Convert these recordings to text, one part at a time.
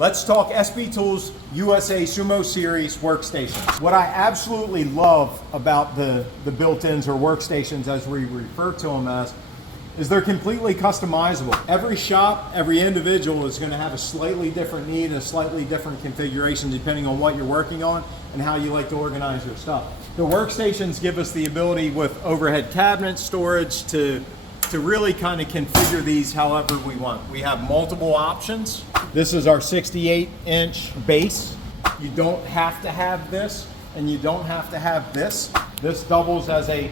Let's talk SB Tools USA Sumo Series workstations. What I absolutely love about the built-ins or workstations, as we refer to them as, is they're completely customizable. Every shop, every individual is going to have a slightly different need and a slightly different configuration depending on what you're working on and how you like to organize your stuff. The workstations give us the ability with overhead cabinet storage to really kind of configure these however we want. We have multiple options. This is our 68-inch base. You don't have to have this, and you don't have to have this. This doubles as a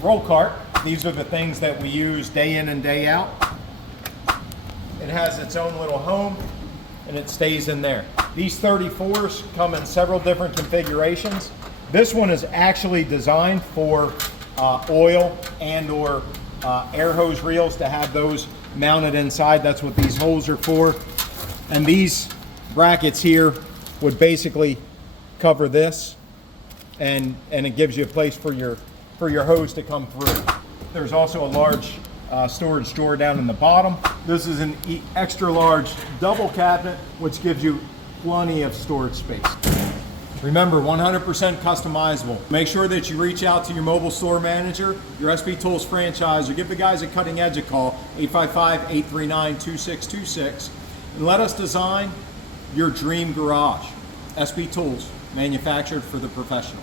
roll cart. These are the things that we use day in and day out. It has its own little home, and it stays in there. These 34s come in several different configurations. This one is actually designed for oil and or air hose reels, to have those mounted inside. That's what these holes are for. And these brackets here would basically cover this, and it gives you a place for your hose to come through. There's also a large storage drawer down in the bottom. This is an extra large double cabinet, which gives you plenty of storage space. Remember, 100% customizable. Make sure that you reach out to your mobile store manager, your SB Tools franchise, or give the guys at Cutting Edge a call, 855-839-2626, and let us design your dream garage. SB Tools, manufactured for the professional.